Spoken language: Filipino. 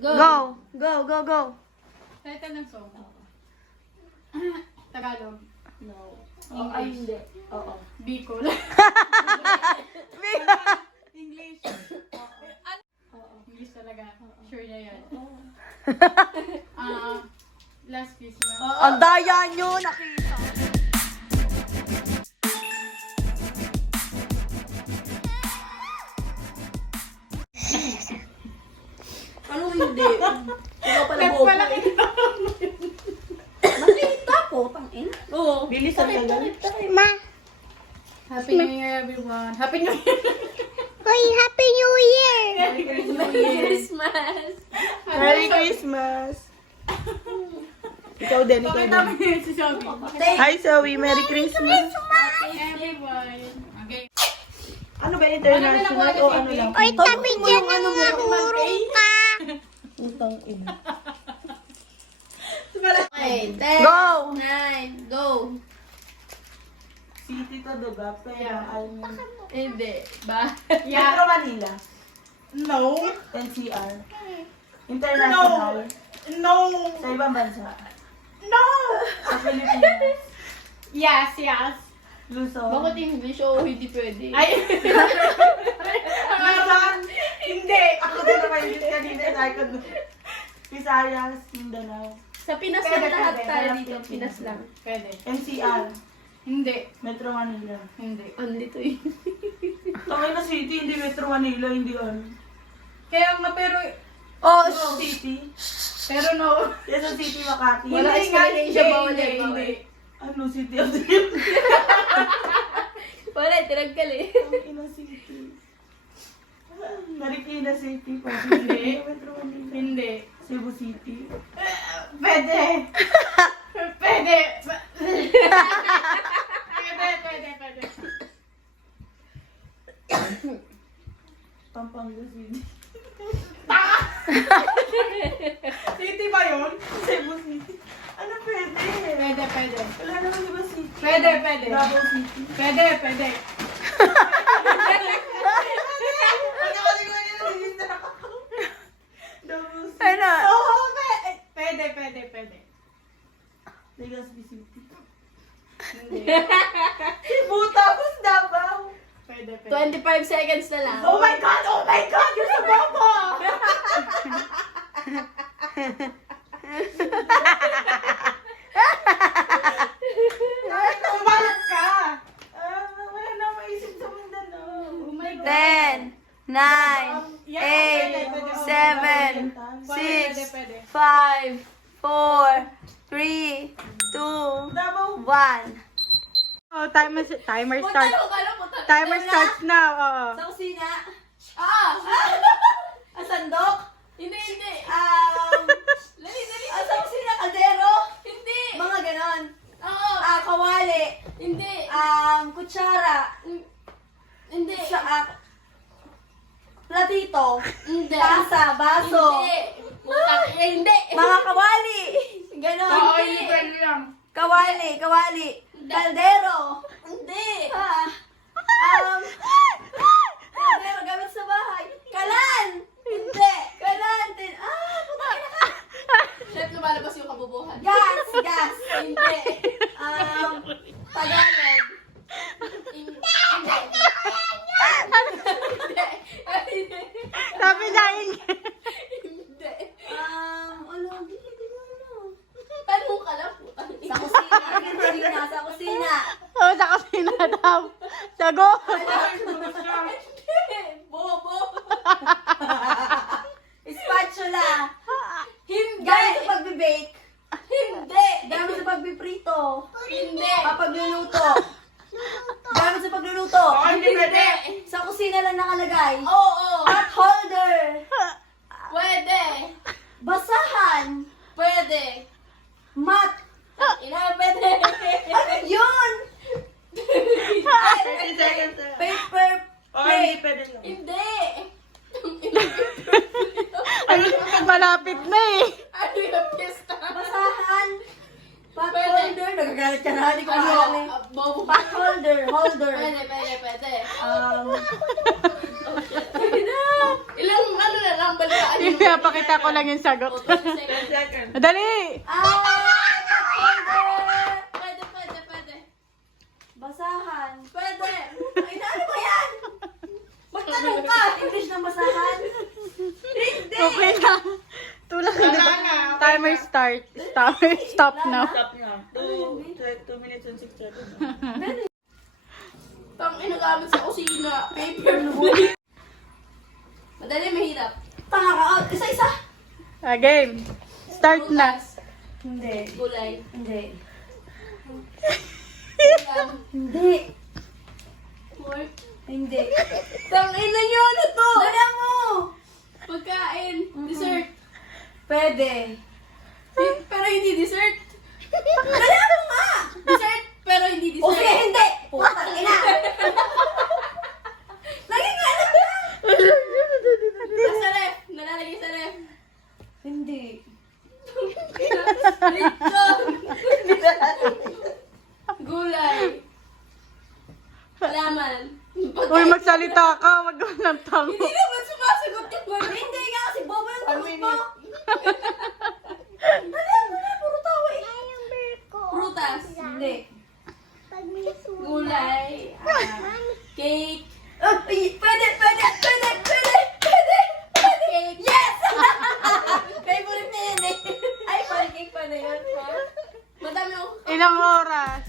Go. Go, go, go. Title ng song. Tagalog. No. English. Ay, hindi. Oo. Bicol. English. English talaga. Sure na yan. Last Christmas. Ang daya nyo, nakita. Ano hindi? Ikaw pala bobo. Nakita ko, tangin. Oo. Bilis ang tagal. Ma, Happy New Year, everyone. Happy New Year. hoy, Happy New Year! Merry Christmas. Merry Christmas. Ikaw din, ikaw Pakita mo din. yun si Shelby. Hi, Zoe. Merry Christmas. Everyone. Okay. Ano ba, international o ano lang? Hoy, tabi dyan ng mga hurong ka! Utang ina. Okay. 10, Go! 9, go. City to, diba? Pero, Yeah. Hindi. Ba? Metro Manila. No. NCR. International. No. Sa ibang bansa. No. Sa Pilipinas. Yes, yes. Luzon. Bakit English? Oo, hindi pwede. Ay. Luzon. Hindi. Ako din naman yung kanina. Dahil ko Visayas, Mindanao. Sa Pinas Pwede, lang lahat pwede. tayo dito. Pinas lang. Pwede. NCR. Hindi. Metro Manila. Hindi. Ano dito eh? Tangay na city, hindi Metro Manila, hindi ano. Kaya nga pero Oh, city. pero no. Quezon City, Makati. Wala Hindi nga, explanation, hindi, bawal hindi, yan, bawal. hindi. Ano, City of Dreams? Wala, tinanggal eh. Marikina City. Marikina City. Hindi. Metro Manila. Hindi. Cebu City. Pwede. Pwede. Pwede. Pampanga City. City ba yun? Cebu City. Ano pwede? Pwede. Wala naman diba City? Pwede. Davao City. Pwede. Ano kasi ko yun nalilista ako? Davao City. Ano? Oo, pwede. Legazpi City. Hindi. Cebu tapos Davao. Pwede. 25 seconds na lang. Oh my God! You're so bobo! Sumalat ka! Wala na maisip sa Mindanao. Oh my God. 10, 9, 8, 7, 6, 5, 4, 3, 2, Davao. 1. Oh, timer starts. Punta. Timer starts now. Oo. Sa kusina. Ang sandok? Hindi. Dali. Sa kusina, kaldero? Hindi. Mga ganon. Oo. Kawali. Hindi. Kutsara. Hindi. Platito. Hindi. Tasa, baso. Hindi. Mga kawali. Ganon. Oo, hindi pwede lang. Kawali. Kaldero. Hindi. Kaldero gamit sa bahay. Kalan. Hindi. Kalan. Putang ina ka. Chef, lumalabas yung kabubuhan. Gas. Hindi. Tagalog. Hindi. Sabi dahil. Hindi. Tanong ka lang, putang ina. Sa kusina. Oh, sa kusina daw. Sagot. Bobo. Spatula. Hindi. Gamit sa pagbe-bake. Hindi. Gamit sa pagbe-prito. Hindi. Pagluluto. Gamit sa pagluluto. Hindi pwede. Sa kusina lang nakalagay. Oo. Hot holder. Pwede. Basahan. Pwede. Mat. Ina, pwede. Ano yun? 30 seconds. Paper Oh, hindi pwede lang. Hindi. Ano, malapit na eh. Ano yung pista? Basahan. Pot Pwede. holder. Nagagalit ka na. Hindi ko maalam eh. Bobo. Pot holder. Pwede. Um, Ilang ano na lang, balaan yung... Ipapakita ko lang yung sagot. 2 seconds. Second. Dali! Pwede. Basahan. Pwede. Ay, ano ba yan? Magtanong ka! English ng basahan? Hindi! Okay na. Tulak na. Wala na. Timer start. Stop now. Stop na. 2 minutes and 6 seconds. Tang inagamit sa kusina. Paper. Madali, mahirap. Tanga ka out. Isa-isa. Game. Start na. Prutas. Hindi. Gulay. Hindi. Ulam. Hindi. Pork. Hindi. Tang ina nyo, ano to? Dala mo! Pagkain. Dessert. Pwede. Pero hindi dessert. Dala mo nga! Dessert, pero hindi O dessert. sige, hindi! Putang ina! Lagi nga alam ka! Nasa ref. Nalalagay sa ref. Hindi. Lechon. Gulay. Laman. Uy, magsalita ka. Wag mo ng tamo. Hindi naman sumasagot yung word. Hindi nga kasi bobo yung One sagot mo! minute. Dali mo na, puro tawa eh! Prutas. Hindi. Gulay. Cake. Pwede! Cake. Yes! Favorite na yan eh. Ay, pancake pa na yun. Madami ako. Ilang oras?